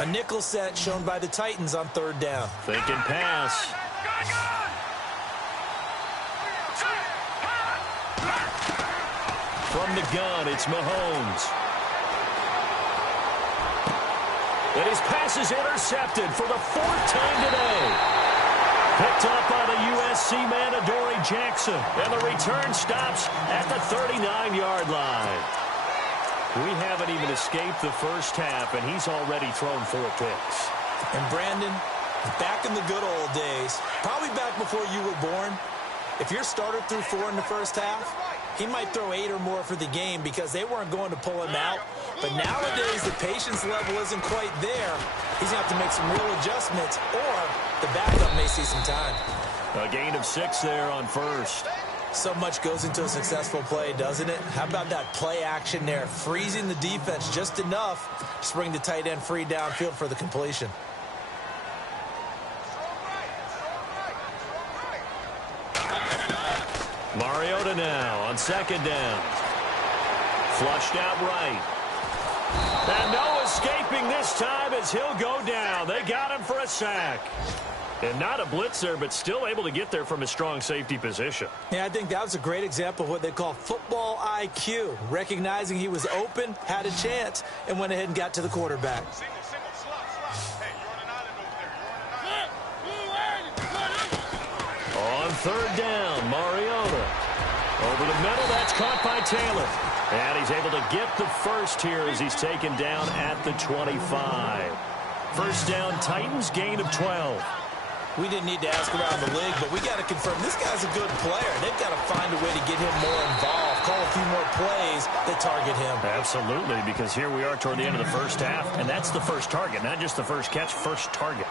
A nickel set shown by the Titans on third down. Thinking pass. From the gun, it's Mahomes. And his pass is intercepted for the fourth time today. Picked up by the USC man, Adoree Jackson. And the return stops at the 39-yard line. We haven't even escaped the first half, and he's already thrown 4 picks. And Brandon, back in the good old days, probably back before you were born, if your starter threw 4 in the first half, he might throw 8 or more for the game because they weren't going to pull him out. But nowadays, the patience level isn't quite there. He's going to have to make some real adjustments, or the backup may see some time. A gain of 6 there on first. So much goes into a successful play, doesn't it? How about that play action there, freezing the defense just enough to bring the tight end free downfield for the completion. Mariota now on second down. Flushed out right. And no escaping this time as he'll go down. They got him for a sack. And not a blitzer, but still able to get there from a strong safety position. Yeah, I think that was a great example of what they call football IQ. Recognizing he was open, had a chance, and went ahead and got to the quarterback. On third down, Mariota. Over the middle, that's caught by Taylor. And he's able to get the first here as he's taken down at the 25. First down, Titans, gain of 12. We didn't need to ask around the league, but we got to confirm this guy's a good player. They've got to find a way to get him more involved, call a few more plays that target him. Absolutely, because here we are toward the end of the first half, and that's the first target, not just the first catch, first target.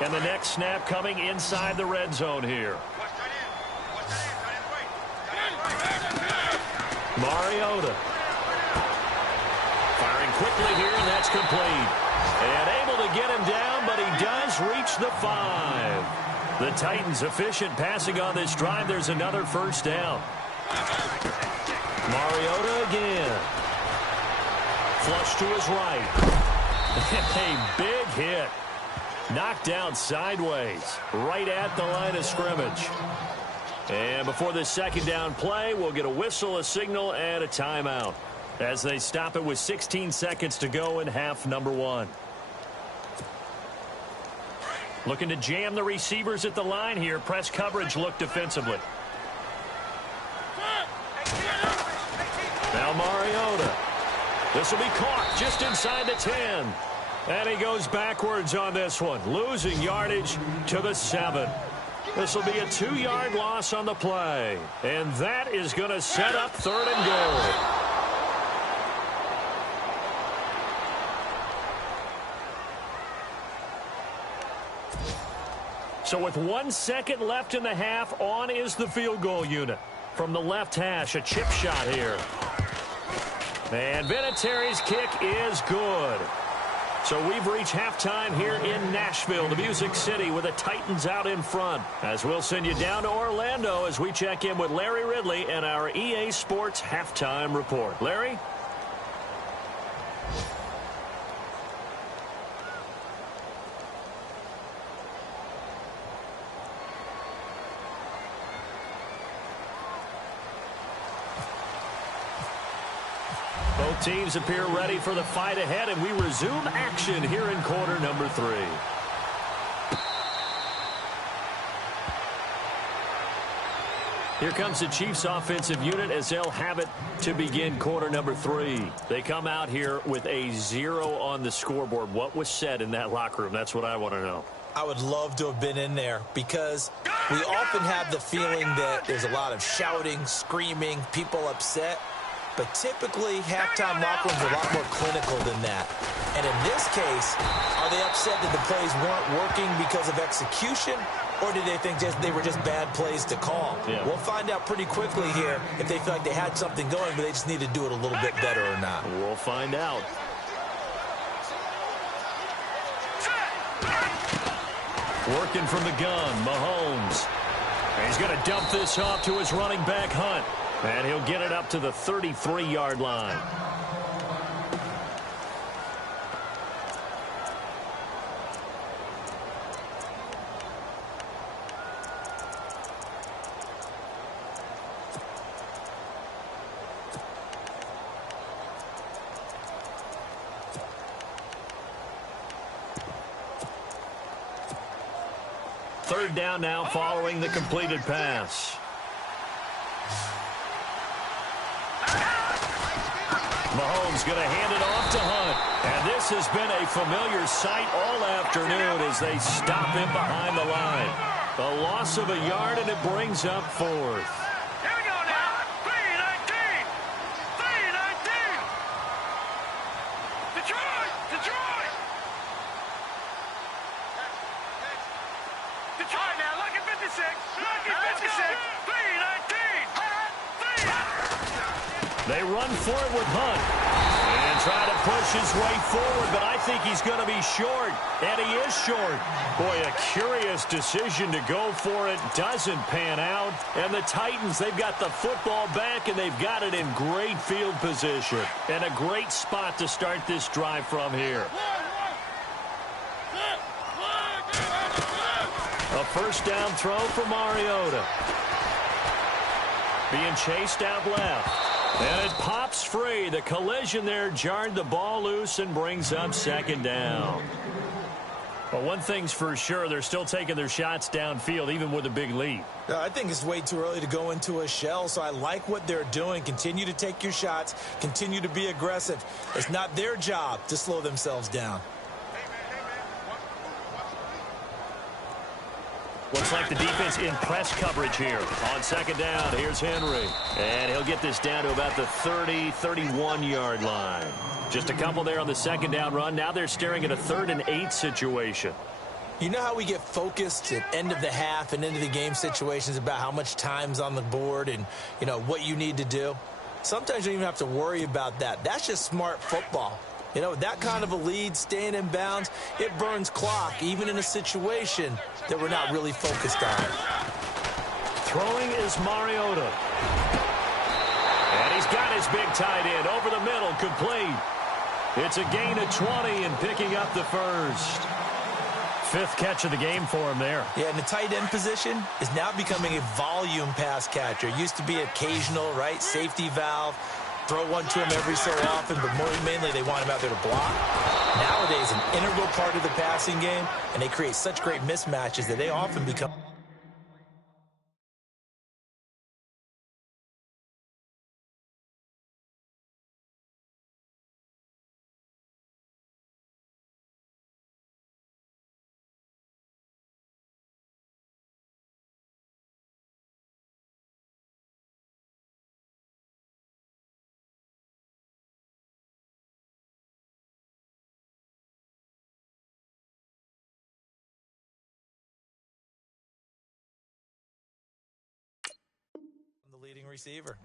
And the next snap coming inside the red zone here. Mariota. Firing quickly here, and that's complete. And able to get him down, but he does reach the 5. The Titans efficient passing on this drive. There's another first down. Mariota again. Flush to his right. A big hit. Knocked down sideways, right at the line of scrimmage. And before this second down play, we'll get a whistle, a signal, and a timeout as they stop it with 16 seconds to go in half number 1. Looking to jam the receivers at the line here. Press coverage look defensively. Now Mariota. This will be caught just inside the 10. And he goes backwards on this one, losing yardage to the 7. This will be a 2-yard loss on the play. And that is going to set up third and goal. So with 1 second left in the half, on is the field goal unit. From the left hash, a chip shot here. And Vinatieri's kick is good. So we've reached halftime here in Nashville, the Music City, with the Titans out in front. As we'll send you down to Orlando as we check in with Larry Ridley and our EA Sports Halftime Report. Larry? Both teams appear ready for the fight ahead, and we resume action here in quarter number 3. Here comes the Chiefs offensive unit as they'll have it to begin quarter number 3. They come out here with a 0 on the scoreboard. What was said in that locker room? That's what I want to know. I would love to have been in there because we often have the feeling that there's a lot of shouting, screaming, people upset. But typically, halftime locker rooms are a lot more clinical than that. And in this case, are they upset that the plays weren't working because of execution, or did they think they were just bad plays to call? Yeah. We'll find out pretty quickly here if they feel like they had something going, but they just need to do it a little bit better or not. We'll find out. Working from the gun, Mahomes. He's going to dump this off to his running back, Hunt. And he'll get it up to the 33-yard line. Third down now following the completed pass. Mahomes going to hand it off to Hunt. And this has been a familiar sight all afternoon as they stop him behind the line. A loss of a yard, and it brings up fourth. Here we go now. 3-19. 3-19. Detroit. Detroit. Detroit now. Look at 56. Look at 56. 3-19. They run for it with Hunt and try to push his way forward, but I think he's going to be short, and he is short. Boy, a curious decision to go for it. Doesn't pan out, and the Titans, they've got the football back, and they've got it in great field position and a great spot to start this drive from here. A first down throw for Mariota. Being chased out left. And it pops free. The collision there jarred the ball loose and brings up second down. Well, one thing's for sure, they're still taking their shots downfield, even with a big lead. I think it's way too early to go into a shell, so I like what they're doing. Continue to take your shots. Continue to be aggressive. It's not their job to slow themselves down. Looks like the defense in press coverage here. On second down, here's Henry. And he'll get this down to about the 30, 31-yard line. Just a couple there on the second down run. Now they're staring at a 3rd and 8 situation. You know how we get focused at end of the half and into the game situations about how much time's on the board and, you know, what you need to do? Sometimes you don't even have to worry about that. That's just smart football. You know, that kind of a lead, staying in bounds, it burns clock, even in a situation that we're not really focused on. Throwing is Mariota. And he's got his big tight end over the middle, complete. It's a gain of 20 and picking up the first. 5th catch of the game for him there. Yeah, and the tight end position is now becoming a volume pass catcher. It used to be occasional, right, safety valve. Throw one to him every so often, but mainly they want him out there to block. Nowadays, an integral part of the passing game, and they create such great mismatches that they often become... the leading receiver.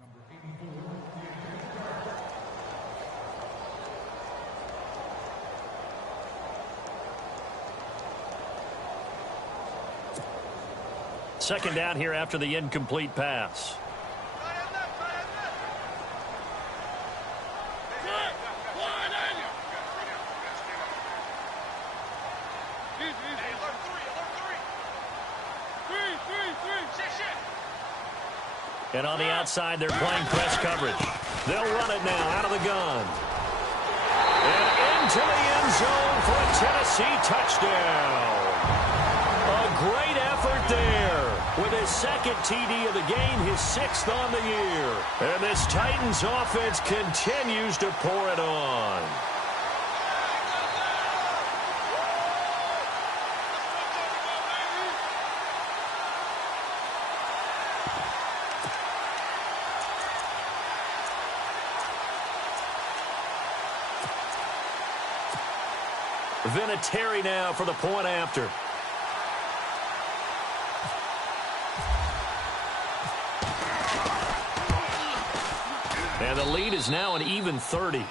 Second down here after the incomplete pass. And on the outside, they're playing press coverage. They'll run it now out of the gun. And into the end zone for a Tennessee touchdown. A great effort there. With his 2nd TD of the game, his 6th on the year. And this Titans offense continues to pour it on. Vinatieri now for the point after. And the lead is now an even 30.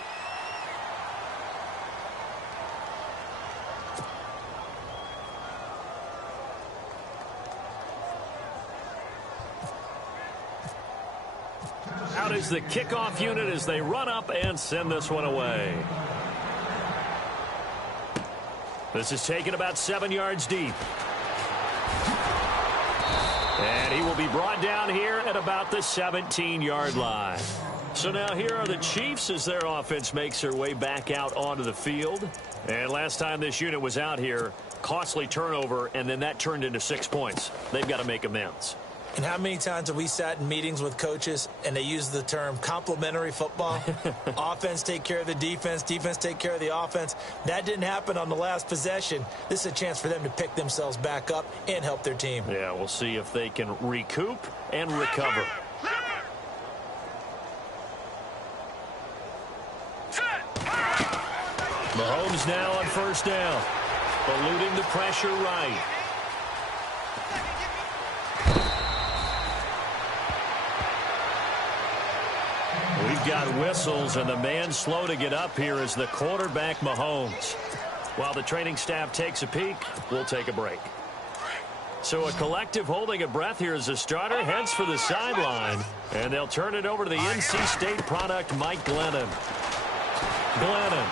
Out is the kickoff unit as they run up and send this one away. This is taken about 7 yards deep. And he will be brought down here at about the 17-yard line. So now here are the Chiefs as their offense makes their way back out onto the field. And last time this unit was out here, costly turnover, and then that turned into 6 points. They've got to make amends. And how many times have we sat in meetings with coaches and they use the term complementary football? Offense take care of the defense, defense take care of the offense. That didn't happen on the last possession. This is a chance for them to pick themselves back up and help their team. Yeah, we'll see if they can recoup and recover. Mahomes now on first down, eluding the pressure right. We've got whistles, and the man slow to get up here is the quarterback, Mahomes. While the training staff takes a peek, we'll take a break. So a collective holding a breath here as the starter heads for the sideline, and they'll turn it over to the NC State product, Mike Glennon. Glennon.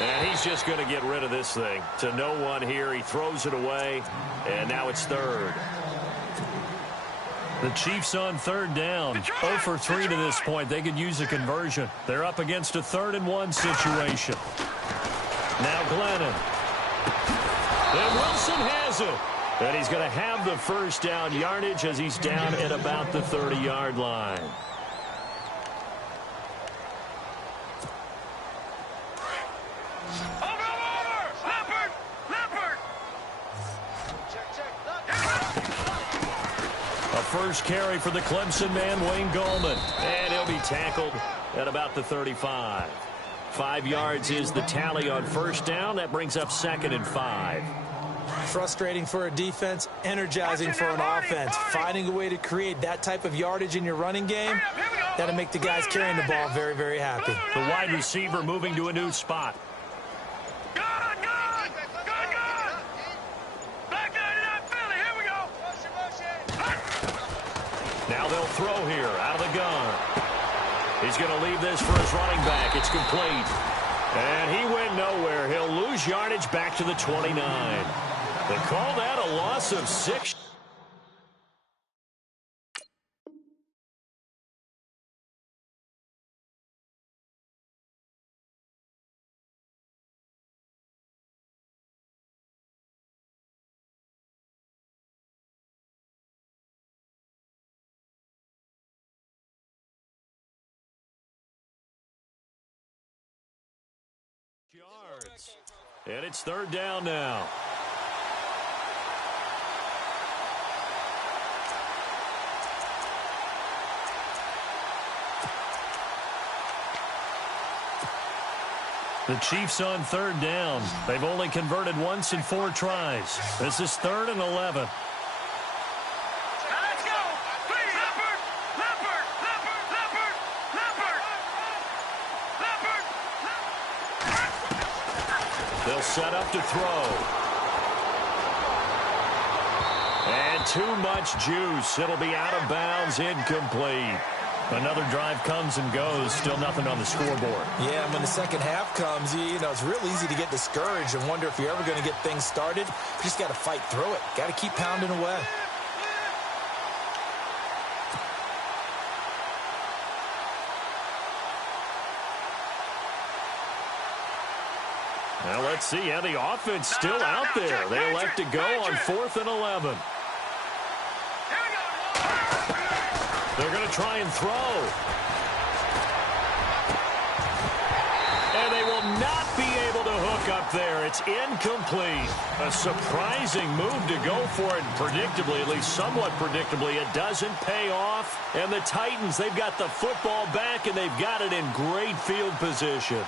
And he's just going to get rid of this thing. To no one here. He throws it away, and now it's third. The Chiefs on third down. 0 for 3 to this point. They could use a conversion. They're up against a 3rd-and-1 situation. Now Glennon. And Wilson has it. And he's going to have the first down yardage as he's down at about the 30-yard line. First carry for the Clemson man, Wayne Gallman. And he'll be tackled at about the 35. 5 yards is the tally on first down. That brings up 2nd and 5. Frustrating for a defense, energizing for an offense. Finding a way to create that type of yardage in your running game, that'll make the guys carrying the ball very, very happy. The wide receiver moving to a new spot. Now they'll throw here out of the gun. He's going to leave this for his running back. It's complete. And he went nowhere. He'll lose yardage back to the 29. They call that a loss of 6. Yards. And it's third down now. The Chiefs on third down. They've only converted once in 4 tries. This is 3rd and 11. They'll set up to throw. And too much juice. It'll be out of bounds, incomplete. Another drive comes and goes. Still nothing on the scoreboard. Yeah, and when the second half comes, you know, it's real easy to get discouraged and wonder if you're ever going to get things started. You just got to fight through it. Got to keep pounding away. Well, let's see. Yeah, the offense still out there. They elect to go on 4th and 11. They're going to try and throw. And they will not be able to hook up there. It's incomplete. A surprising move to go for it. Predictably, at least somewhat predictably, it doesn't pay off. And the Titans, they've got the football back, and they've got it in great field position.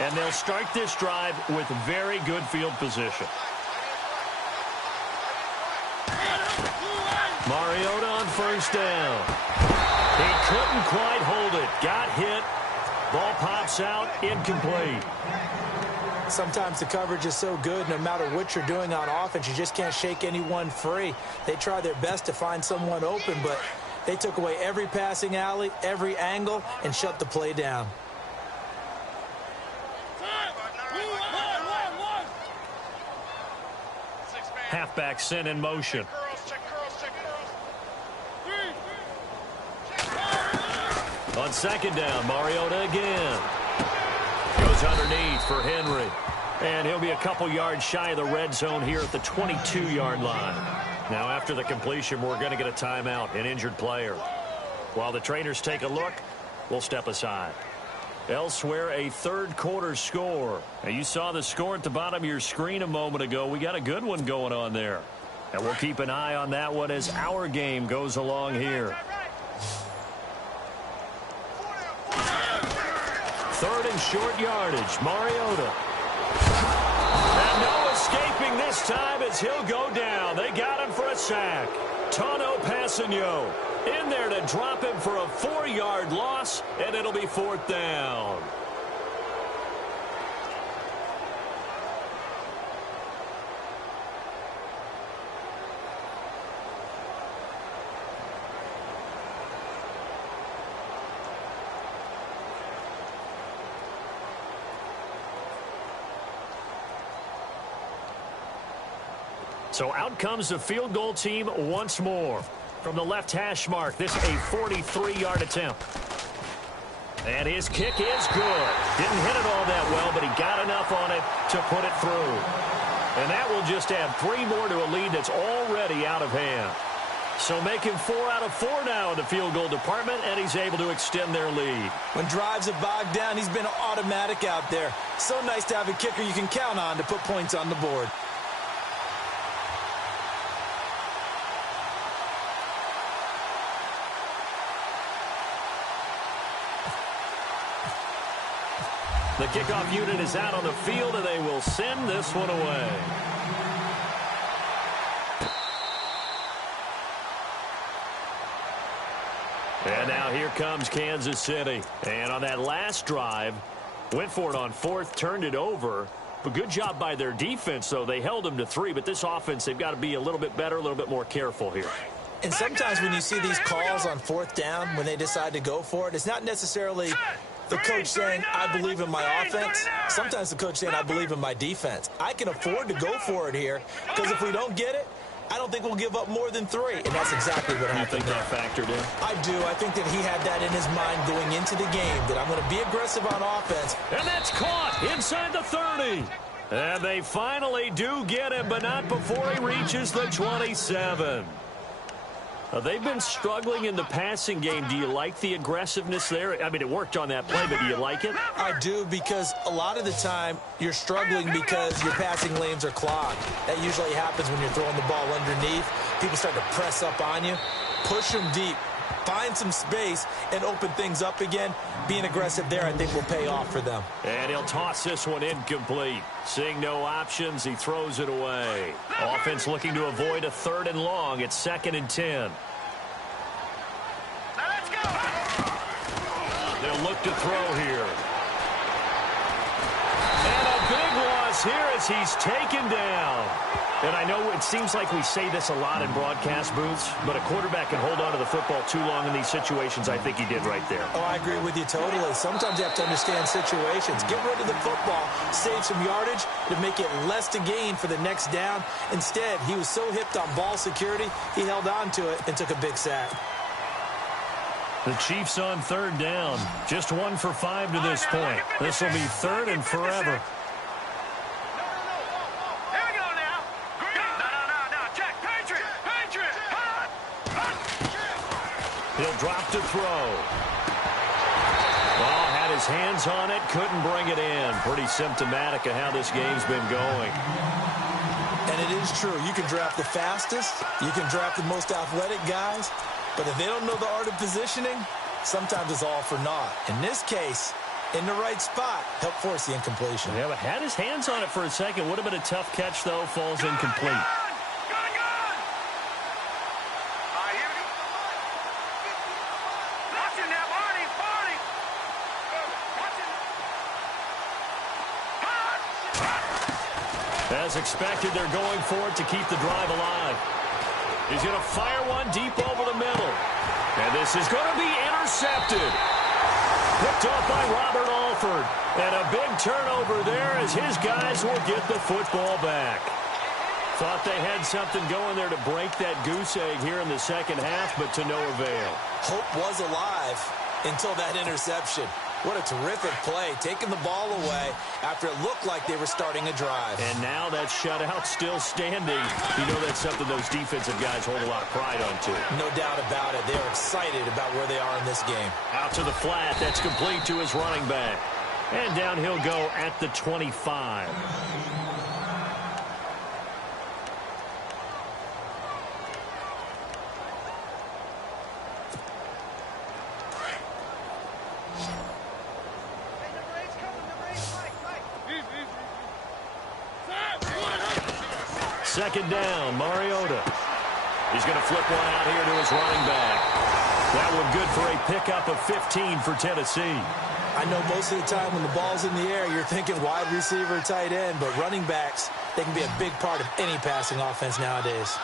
And they'll start this drive with very good field position. Mariota on first down. He couldn't quite hold it. Got hit. Ball pops out, incomplete. Sometimes the coverage is so good, no matter what you're doing on offense, you just can't shake anyone free. They try their best to find someone open, but they took away every passing alley, every angle, and shut the play down. Halfback sent in motion. On second down, Mariota again. Goes underneath for Henry. And he'll be a couple yards shy of the red zone here at the 22-yard line. Now after the completion, we're going to get a timeout, an injured player. While the trainers take a look, we'll step aside. Elsewhere, a third-quarter score. Now, you saw the score at the bottom of your screen a moment ago. We got a good one going on there. And we'll keep an eye on that one as our game goes along here. Third and short yardage, Mariota. And no escaping this time as he'll go down. They got him for a sack. Tano Passanio in there to drop him for a 4-yard loss, and it'll be fourth down. So out comes the field goal team once more. From the left hash mark, this a 43-yard attempt. And his kick is good. Didn't hit it all that well, but he got enough on it to put it through. And that will just add 3 more to a lead that's already out of hand. So making 4 out of 4 now in the field goal department, and he's able to extend their lead. When drives are bogged down, he's been automatic out there. So nice to have a kicker you can count on to put points on the board. The kickoff unit is out on the field, and they will send this one away. And now here comes Kansas City. And on that last drive, went for it on fourth, turned it over. But good job by their defense, though. They held them to 3, but this offense, they've got to be a little bit better, a little bit more careful here. And sometimes when you see these calls on fourth down, when they decide to go for it, it's not necessarily the coach saying, I believe in my offense. Sometimes the coach saying, I believe in my defense. I can afford to go for it here, because if we don't get it, I don't think we'll give up more than 3. And that's exactly what happened. You think that factored in? I do. I think that he had that in his mind going into the game, that I'm going to be aggressive on offense. And that's caught inside the 30. And they finally do get him, but not before he reaches the 27. They've been struggling in the passing game. Do you like the aggressiveness there? I mean, it worked on that play, but do you like it? I do, because a lot of the time you're struggling because your passing lanes are clogged. That usually happens when you're throwing the ball underneath. People start to press up on you. Push them deep. Find some space and open things up again. Being aggressive there, I think, will pay off for them. And he'll toss this one incomplete. Seeing no options, he throws it away. Offense looking to avoid a 3rd and long. It's 2nd and 10. Now let's go. They'll look to throw here. And a big loss here as he's taken down. And I know it seems like we say this a lot in broadcast booths, but a quarterback can hold on to the football too long in these situations. I think he did right there. Oh, I agree with you totally. Sometimes you have to understand situations. Get rid of the football, save some yardage to make it less to gain for the next down. Instead, he was so hipped on ball security, he held on to it and took a big sack. The Chiefs on 3rd down. Just 1 for 5 to this point. This will be 3rd and forever. He'll drop to throw. Well, had his hands on it, couldn't bring it in. Pretty symptomatic of how this game's been going. And it is true. You can draft the fastest. You can draft the most athletic guys. But if they don't know the art of positioning, sometimes it's all for naught. In this case, in the right spot, helped force the incompletion. Yeah, but had his hands on it for a second. Would have been a tough catch, though. Falls incomplete. As expected, they're going for it to keep the drive alive. He's going to fire one deep over the middle. And this is going to be intercepted. Picked off by Robert Alford. And a big turnover there as his guys will get the football back. Thought they had something going there to break that goose egg here in the second half, but to no avail. Hope was alive until that interception. What a terrific play, taking the ball away after it looked like they were starting a drive. And now that shutout still standing. You know that's something those defensive guys hold a lot of pride on, too. No doubt about it. They're excited about where they are in this game. Out to the flat. That's complete to his running back. And down he'll go at the 25. Second down, Mariota. He's going to flip one out here to his running back. That one good for a pickup of 15 for Tennessee. I know most of the time when the ball's in the air, you're thinking wide receiver, tight end, but running backs, they can be a big part of any passing offense nowadays.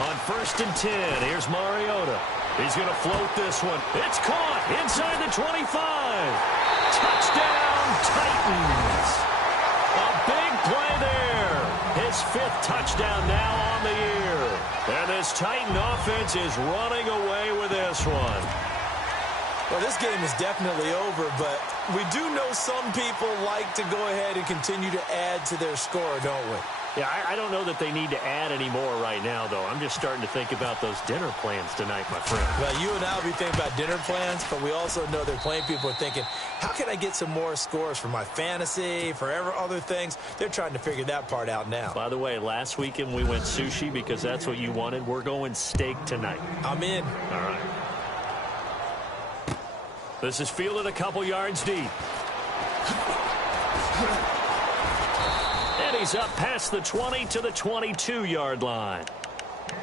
On 1st and 10, here's Mariota. He's going to float this one. It's caught inside the 25. Touchdown, Titans. A big play there. His 5th touchdown now on the year. And this Titan offense is running away with this one. Well, this game is definitely over, but we do know some people like to go ahead and continue to add to their score, don't we? Yeah, I don't know that they need to add any more right now, though. I'm just starting to think about those dinner plans tonight, my friend. Well, you and I will be thinking about dinner plans, but we also know that plenty of people are thinking, how can I get some more scores for my fantasy, for other things? They're trying to figure that part out now. By the way, last weekend we went sushi because that's what you wanted. We're going steak tonight. I'm in. All right. This is fielded a couple yards deep. And he's up past the 20 to the 22-yard line.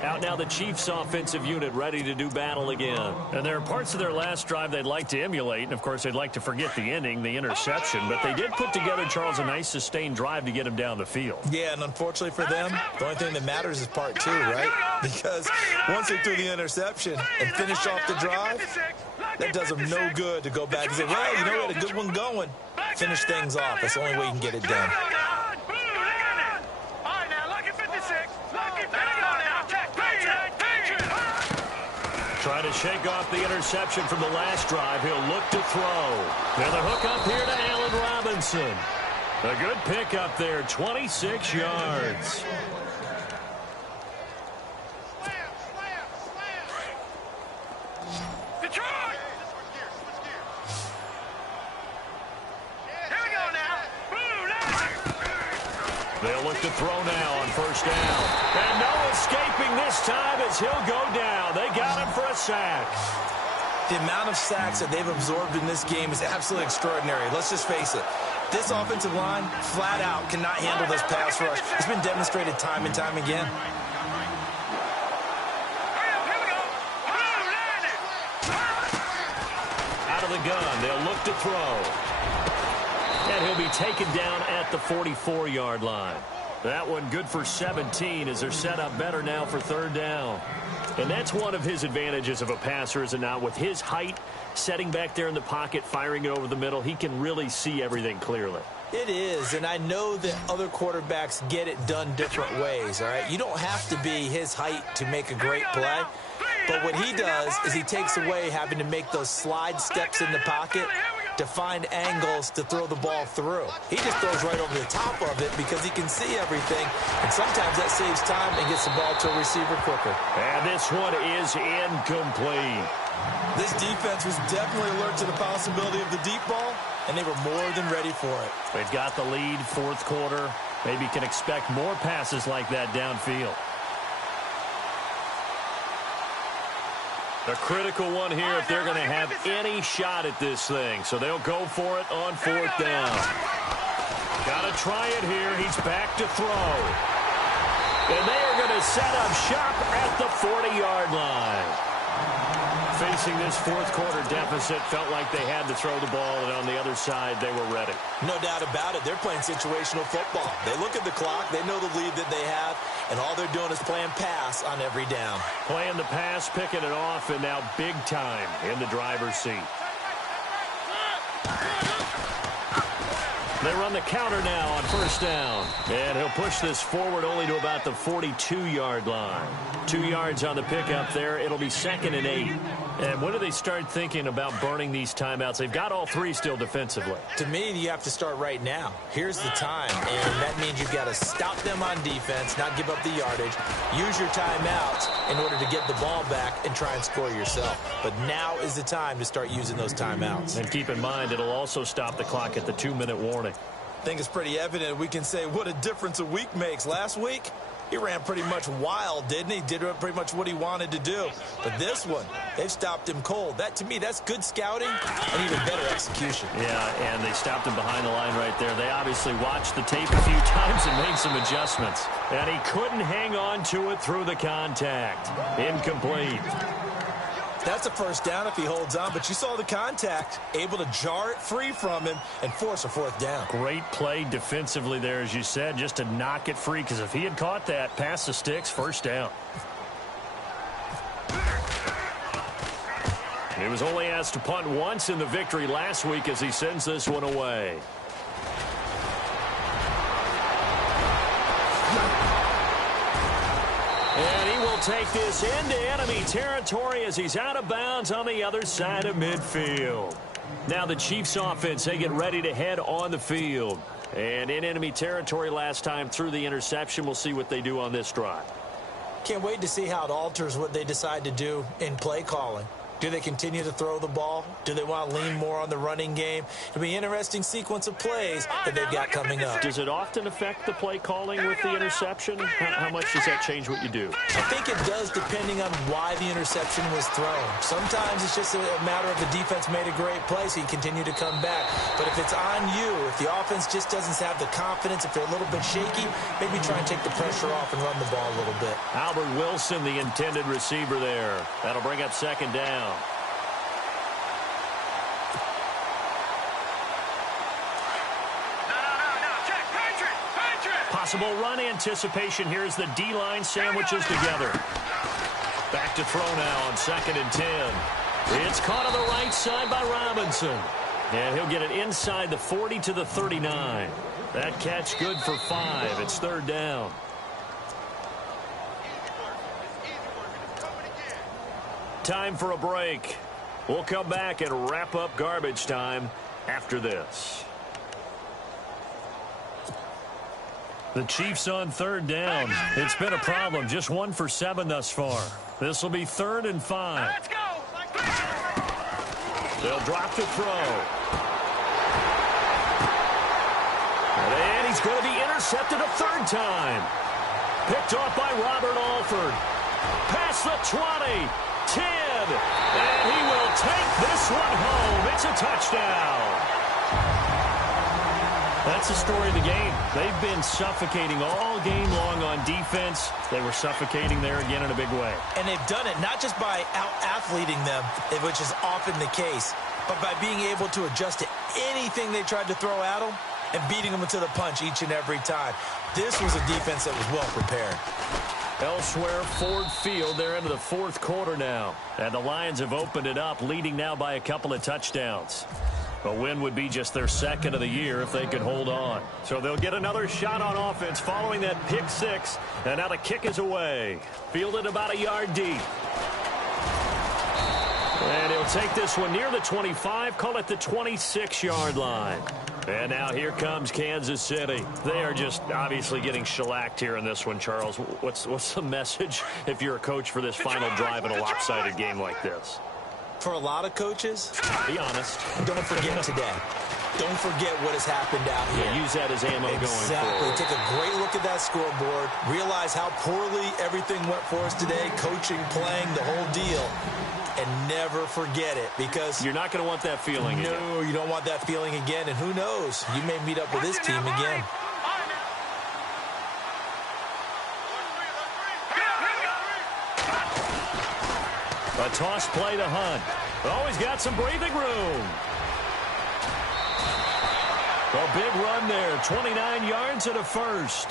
Out now the Chiefs offensive unit ready to do battle again. And there are parts of their last drive they'd like to emulate. And, of course, they'd like to forget the ending, the interception. But they did put together, Charles, a nice sustained drive to get him down the field. Yeah, and unfortunately for them, the only thing that matters is part 2, right? Because once they threw the interception and finished off the drive, that does them no good to go back and say, well, you know, we had a good one going. Finish things off. That's the only way you can get it done. Trying to shake off the interception from the last drive. He'll look to throw. Now the hook up here to Allen Robinson. A good pickup there, 26 yards. Detroit! Here we go now. They'll look to throw now on 1st down. And no escaping this time as he'll go down. They got him for a sack. The amount of sacks that they've absorbed in this game is absolutely extraordinary. Let's just face it. This offensive line, flat out, cannot handle this pass rush. It's been demonstrated time and time again. Out of the gun, they'll look to throw. And he'll be taken down at the 44-yard line. That one good for 17 as they're set up better now for 3rd down. And that's one of his advantages of a passer, is it not? With his height, setting back there in the pocket, firing it over the middle, he can really see everything clearly. It is, and I know that other quarterbacks get it done different ways, all right? You don't have to be his height to make a great play, but what he does is he takes away having to make those slide steps in the pocket to find angles to throw the ball through. He just throws right over the top of it because he can see everything, and sometimes that saves time and gets the ball to a receiver quicker. And this one is incomplete. This defense was definitely alert to the possibility of the deep ball, and they were more than ready for it. They've got the lead, 4th quarter. Maybe can expect more passes like that downfield. A critical one here if they're going to have any shot at this thing. So they'll go for it on 4th down. Got to try it here. He's back to throw. And they are going to set up shop at the 40-yard line. Facing this fourth quarter deficit, felt like they had to throw the ball, and on the other side, they were ready. No doubt about it. They're playing situational football. They look at the clock. They know the lead that they have, and all they're doing is playing pass on every down. Playing the pass, picking it off, and now big time in the driver's seat. They run the counter now on first down. And he'll push this forward only to about the 42-yard line. 2 yards on the pickup there. It'll be 2nd and 8. And when do they start thinking about burning these timeouts? They've got all 3 still defensively. To me, you have to start right now. Here's the time, and that means you've got to stop them on defense, not give up the yardage, use your timeouts in order to get the ball back and try and score yourself. But now is the time to start using those timeouts. And keep in mind, it'll also stop the clock at the 2-minute warning. I think it's pretty evident we can say what a difference a week makes. Last week, he ran pretty much wild, didn't he? Did pretty much what he wanted to do. But this one, they've stopped him cold. That, to me, that's good scouting and even better execution. Yeah, and they stopped him behind the line right there. They obviously watched the tape a few times and made some adjustments. And he couldn't hang on to it through the contact. Incomplete. That's a first down if he holds on, but you saw the contact, able to jar it free from him and force a 4th down. Great play defensively there, as you said, just to knock it free, because if he had caught that, past the sticks, first down. He was only asked to punt once in the victory last week as he sends this one away. And he will take this into enemy territory as he's out of bounds on the other side of midfield. Now the Chiefs offense, they get ready to head on the field. And in enemy territory last time through the interception. We'll see what they do on this drive. Can't wait to see how it alters what they decide to do in play calling. Do they continue to throw the ball? Do they want to lean more on the running game? It'll be an interesting sequence of plays that they've got coming up. Does it often affect the play calling with the interception? How much does that change what you do? I think it does, depending on why the interception was thrown. Sometimes it's just a matter of the defense made a great play, so you continue to come back. But if it's on you, if the offense just doesn't have the confidence, if they're a little bit shaky, maybe try and take the pressure off and run the ball a little bit. Albert Wilson, the intended receiver there. That'll bring up 2nd down. Possible run anticipation. Here's the D-line sandwiches together. Back to throw now on 2nd and 10. It's caught on the right side by Robinson. And he'll get it inside the 40 to the 39. That catch good for 5. It's 3rd down. Time for a break. We'll come back and wrap up garbage time after this. The Chiefs on 3rd down. It's been a problem. Just 1 for 7 thus far. This will be 3rd and 5. Let's go. They'll drop to throw. And he's going to be intercepted a 3rd time. Picked off by Robert Alford. Past the 20. 10. And he will take this one home. It's a touchdown. That's the story of the game. They've been suffocating all game long on defense. They were suffocating there again in a big way. And they've done it not just by out-athleting them, which is often the case, but by being able to adjust to anything they tried to throw at them and beating them to the punch each and every time. This was a defense that was well prepared. Elsewhere, Ford Field, they're into the 4th quarter now. And the Lions have opened it up, leading now by a couple of touchdowns. A win would be just their 2nd of the year if they could hold on. So they'll get another shot on offense following that pick 6. And now the kick is away. Fielded about a yard deep. And he'll take this one near the 25, call it the 26-yard line. And now here comes Kansas City. They are just obviously getting shellacked here in this one, Charles. What's the message if you're a coach for this final drive in a lopsided game like this? For a lot of coaches, be honest. Don't forget today. Don't forget what has happened out here. Yeah, use that as ammo going forward. Take a great look at that scoreboard. Realize how poorly everything went for us today. Coaching, playing, the whole deal. And never forget it, because you're not going to want that feeling again. No, you don't want that feeling again. And who knows? You may meet up with this team again. A toss play to Hunt. Oh, he's got some breathing room. A big run there, 29 yards and a first.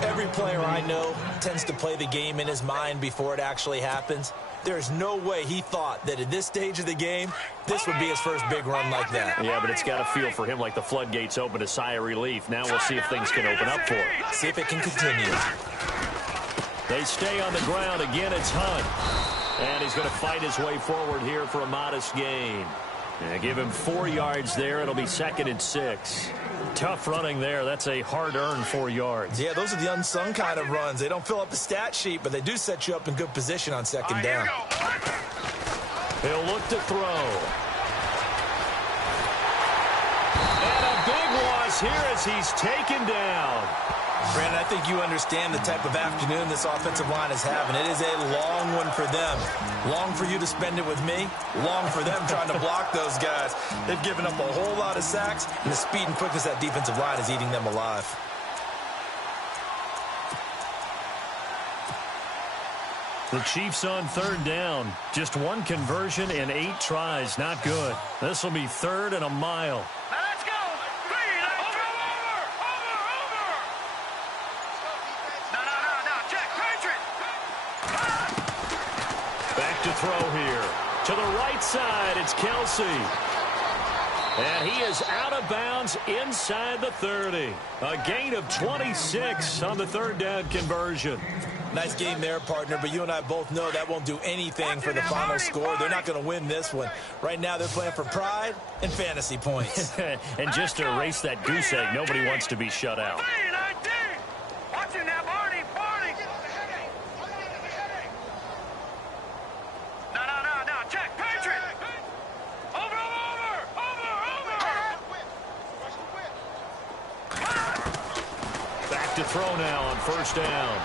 Every player I know tends to play the game in his mind before it actually happens. There's no way he thought that at this stage of the game, this would be his first big run like that. Yeah, but it's got to feel for him like the floodgates open, a sigh of relief. Now we'll see if things can open up for him. See if it can continue. They stay on the ground. Again, it's Hunt. And he's going to fight his way forward here for a modest gain. Give him 4 yards there. It'll be 2nd and 6. Tough running there. That's a hard-earned 4 yards. Yeah, those are the unsung kind of runs. They don't fill up the stat sheet, but they do set you up in good position on 2nd down. He'll look to throw. And a big loss here as he's taken down. Brandon, I think you understand the type of afternoon this offensive line is having. It is a long one for them. Long for you to spend it with me. Long for them trying to block those guys. They've given up a whole lot of sacks, and the speed and quickness of that defensive line is eating them alive. The Chiefs on 3rd down. Just 1 conversion in 8 tries. Not good. This will be 3rd and a mile. Throw here. To the right side, it's Kelsey. And he is out of bounds inside the 30. A gain of 26 on the 3rd down conversion. Nice game there, partner, but you and I both know that won't do anything for the final score. They're not going to win this one. Right now, they're playing for pride and fantasy points. And just to erase that goose egg, nobody wants to be shut out. To throw now on 1st down.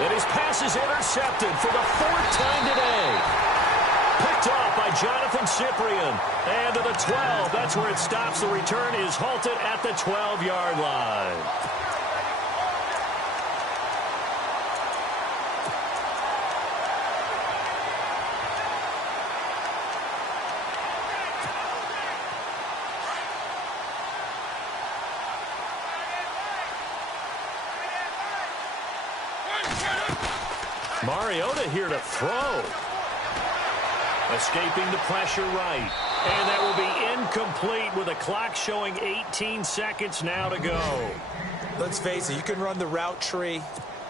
And his pass is intercepted for the 4th time today. Picked off by Jonathan Cyprien. And to the 12. That's where it stops. The return is halted at the 12-yard line. Mariota here to throw. Escaping the pressure right. And that will be incomplete with a clock showing 18 seconds now to go. Let's face it, you can run the route tree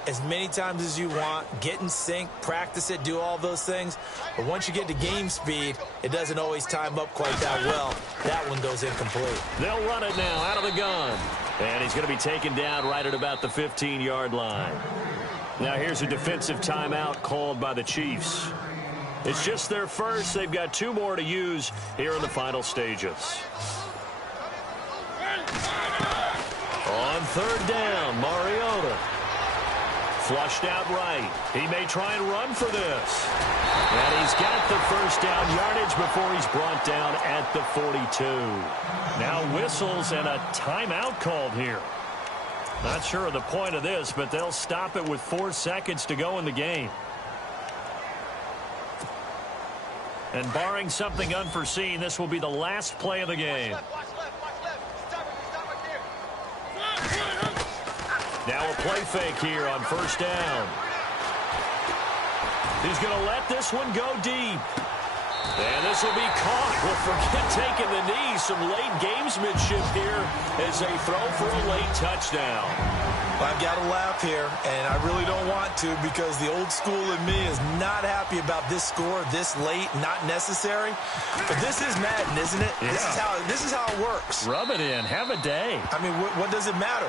as many times as you want, get in sync, practice it, do all those things. But once you get to game speed, it doesn't always time up quite that well. That one goes incomplete. They'll run it now out of the gun. And he's going to be taken down right at about the 15-yard line. Now here's a defensive timeout called by the Chiefs. It's just their first. They've got 2 more to use here in the final stages. On 3rd down, Mariota. Flushed out right. He may try and run for this. And he's got the 1st down yardage before he's brought down at the 42. Now whistles and a timeout called here. Not sure of the point of this, but they'll stop it with 4 seconds to go in the game. And barring something unforeseen, this will be the last play of the game. Now a play fake here on 1st down. He's going to let this one go deep. And this will be caught. Well, forget taking the knee. Some late gamesmanship here as they throw for a late touchdown. I've got to laugh here, and I really don't want to because the old school in me is not happy about this score this late, not necessary. But this is Madden, isn't it? Yeah. This is how it works. Rub it in. Have a day. I mean, what does it matter?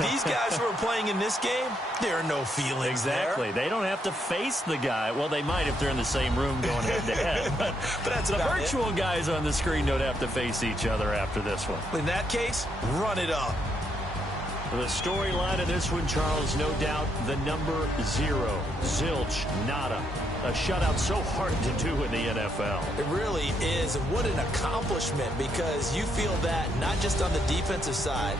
These guys who are playing in this game, there are no feelings exactly. there. They don't have to face the guy. Well, they might if they're in the same room going head-to-head. But that's the virtual guys on the screen don't have to face each other after this one. In that case, run it up. The storyline of this one, Charles, no doubt the number 0. Zilch, nada. A shutout so hard to do in the NFL. It really is. And what an accomplishment, because you feel that not just on the defensive side,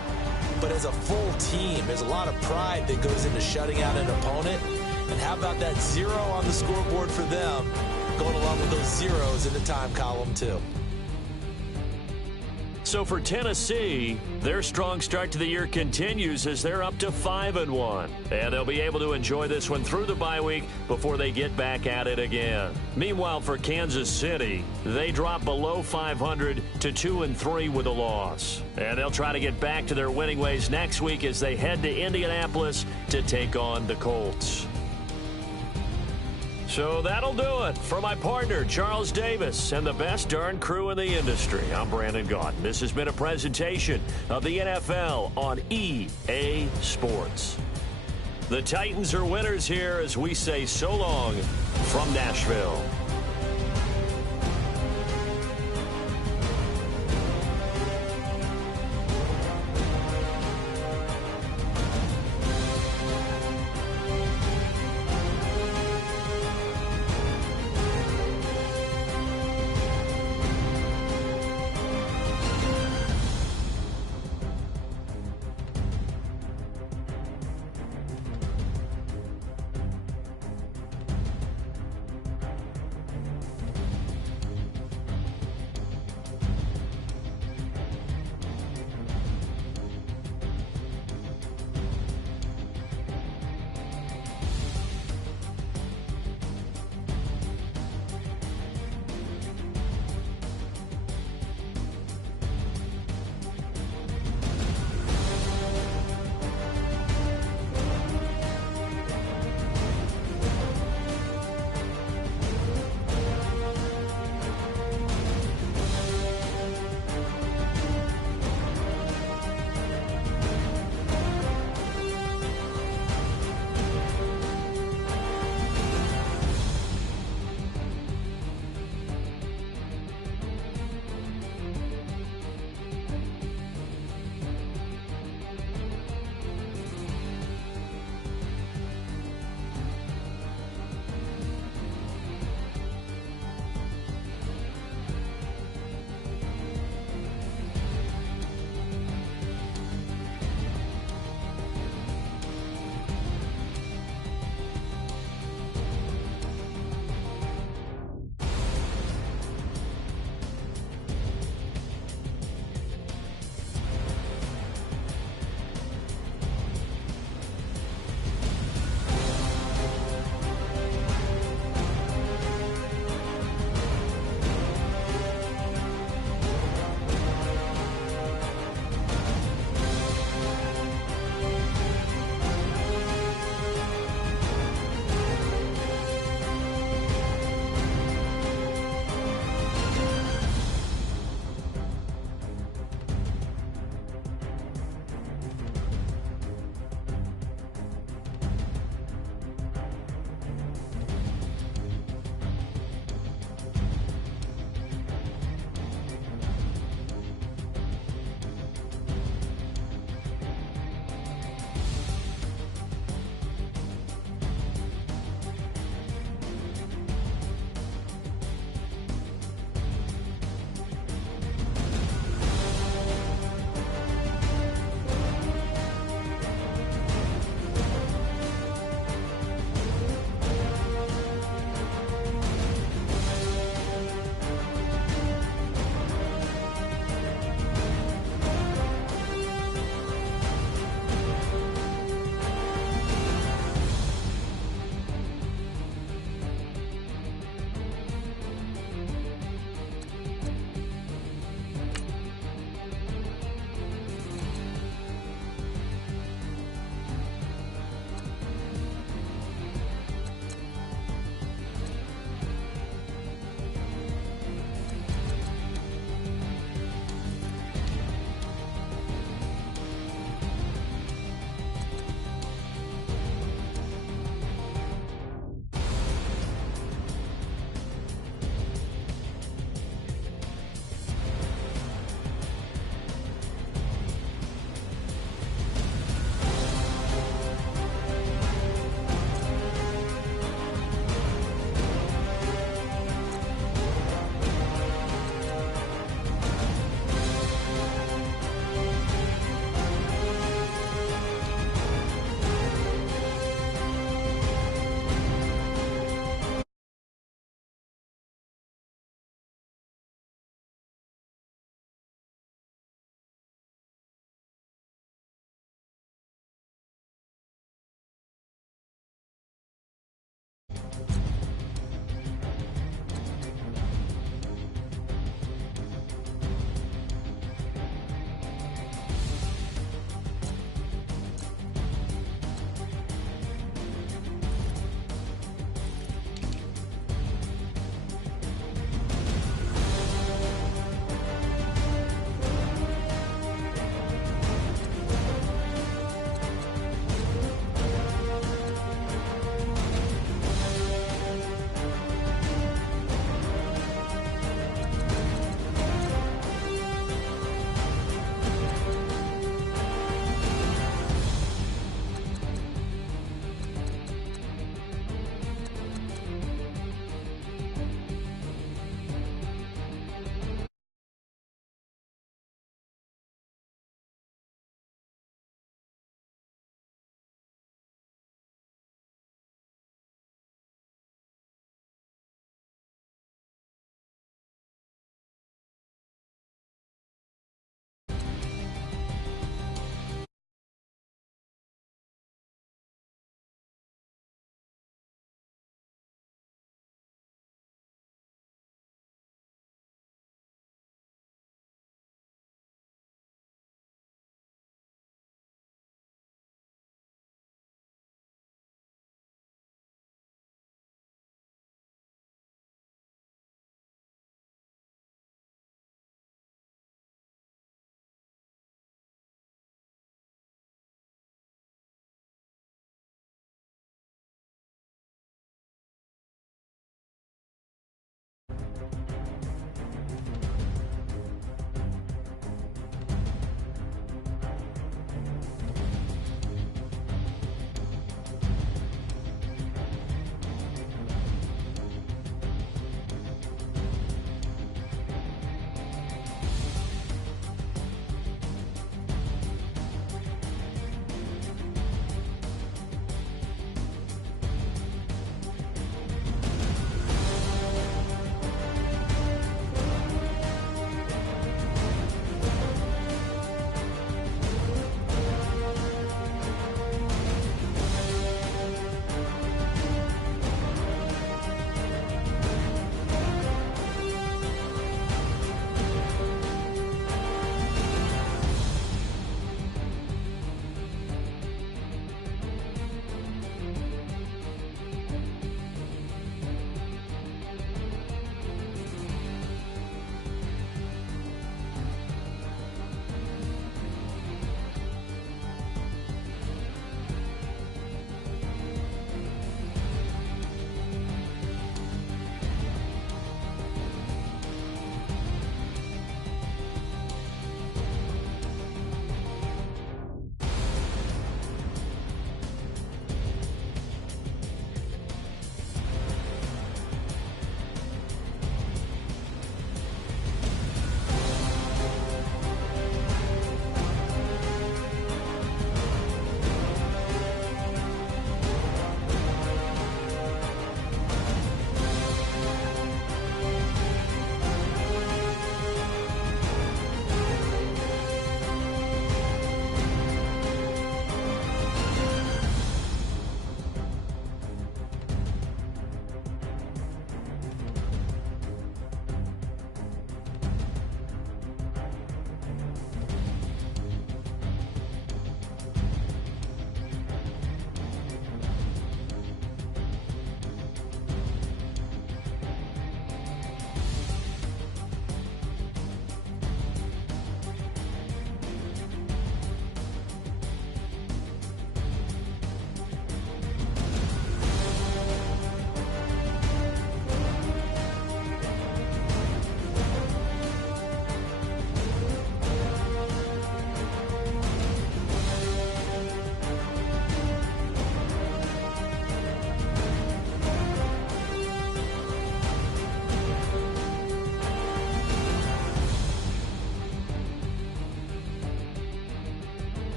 but as a full team. There's a lot of pride that goes into shutting out an opponent. And how about that 0 on the scoreboard for them? going along with those zeros in the time column, too. So for Tennessee, their strong start to the year continues as they're up to 5-1. And they'll be able to enjoy this one through the bye week before they get back at it again. Meanwhile, for Kansas City, they drop below 500 to 2-3 with a loss. And they'll try to get back to their winning ways next week as they head to Indianapolis to take on the Colts. So that'll do it. For my partner, Charles Davis, and the best darn crew in the industry, I'm Brandon Gaudin. This has been a presentation of the NFL on EA Sports. The Titans are winners here as we say so long from Nashville.